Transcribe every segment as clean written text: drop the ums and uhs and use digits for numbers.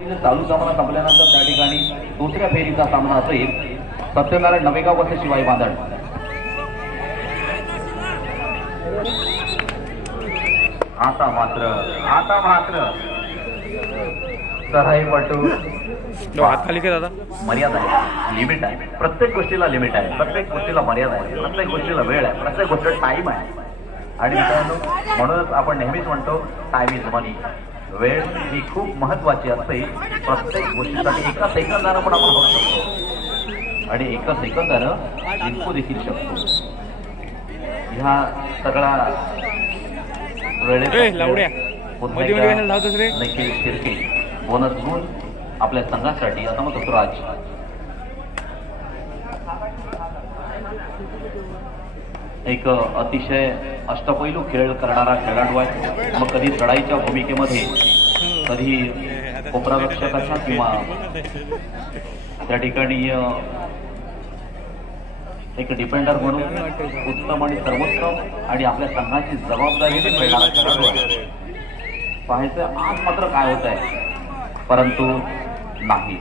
चालू सामना संपल्यानंतर त्या ठिकाणी दुसऱ्या फेरीचा सामना असेल सत्यनारायण नवेगाव वर्सेस शिवाई बांधण। आता मात्र सराईपटू हात खाली के दादा मर्यादा आहे, लिमिट आहे। प्रत्येक गोष्टीला लिमिट आहे, प्रत्येक गोष्टीला मर्यादा आहे, प्रत्येक गोष्टीला वेळ आहे, प्रत्येक गोष्टीला टाइम आहे। आणि मित्रांनो, म्हणूनच आपण नेहमीच म्हणतो टाइम इज मनी। वेळ ही खूप महत्वाची असते। प्रत्येक गोष्टीसाठी एका सेकंदानं पण आपण होऊ शकतो आणि एका सेकंदानं जिंकू देखील शकतो। ह्या सगळा निखिल शिर्के बोनस गुण आपल्या संघासाठी असं मत होतो। राज एक अतिशय अष्टपैलू खेळ करणारा खेळाडू आहे। मग कधी चढाईच्या भूमिकेमध्ये, कधी कोपरारक्षकाच्या किंवा त्या ठिकाणी एक डिफेंडर म्हणून उत्तम आणि सर्वोत्तम आणि आपल्या संघाची जबाबदारी खेळणारा खेळाडू आहे। पाहायचं आज मात्र काय होत आहे, परंतु नाही,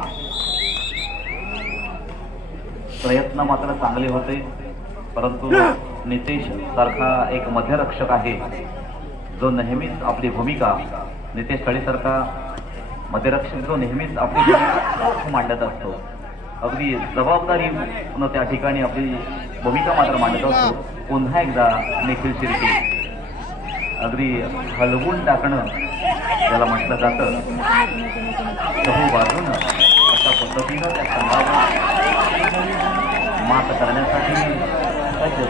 प्रयत्न मात्र चांगले होते। परंतु नितेश सारखा एक मध्यरक्षक आहे जो नेहमीच आपली भूमिका, नितेश तळी सारखा मध्यरक्षक जो नेहमीच आपली भूमिका मांडत असतो, अगदी जबाबदारी त्या ठिकाणी आपली भूमिका मात्र मांडत असतो। पुन्हा एकदा निखिल शिर्के अगदी हलवून टाकणं ज्याला म्हटलं जातं, चहू बाजूनं अशा पद्धतीनं त्या संघावर मात करण्यासाठी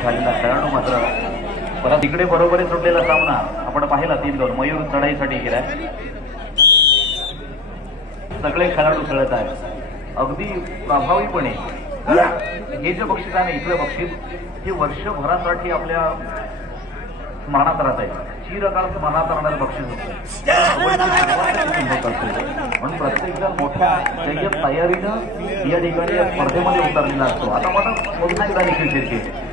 झालेला खेळाडू मात्र परत इकडे बरोबरी सुटलेला सामना आपण पाहिला 3-2 मयूर चढाईसाठी गेलाय। सगळे खेळाडू खेळत आहेत अगदी प्रभावीपणे। हे जे बक्षीस आहे, इथलं बक्षीस हे वर्षभरासाठी आपल्या स्मरणात राहत आहे, चिरकाळ स्मरणात राहणारं बक्षीस होतं। म्हणून प्रत्येक जण मोठ्या जय्यत तयारीनं या ठिकाणी स्पर्धेमध्ये उतरलेला असतो। आता मात्र पुन्हा एकदा निखिल शिर्के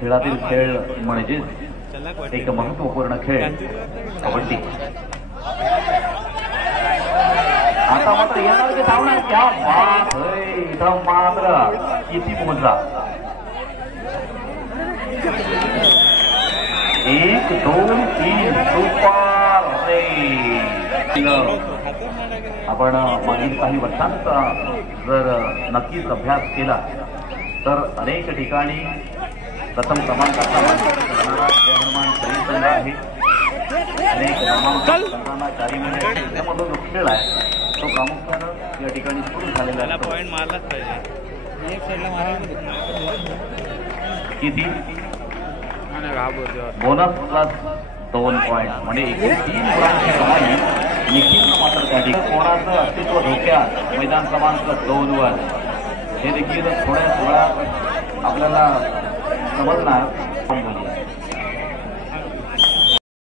खेळातील खेळ म्हणजेच एक महत्वपूर्ण खेळ कबड्डी। आता मात्र येणार की धावणार, क्या बात है, इथं मात्र किती मोजा, 1 2 3 सुपर रे। आपण मागील काही वर्षांचा जर नक्कीच अभ्यास केला तर अनेक ठिकाणी प्रथम क्रमांकाचा हनुमान संघ आहे, अनेक संघांना 4 महिने त्यामधून जो खेळ आहे तो प्रामुख्यानं या ठिकाणी सुरू झालेला आहे। पॉईंट मारलाच पाहिजे किती बोनस प्लस 2 पॉईंट म्हणजे 3 गुणांची कमाई निखिल मात्र त्या ठिकाणी कोणाचं अस्तित्व धोक्यात मैदान क्रमांक 2 वर हे देखील थोड्याच वेळात आपल्याला समजणार।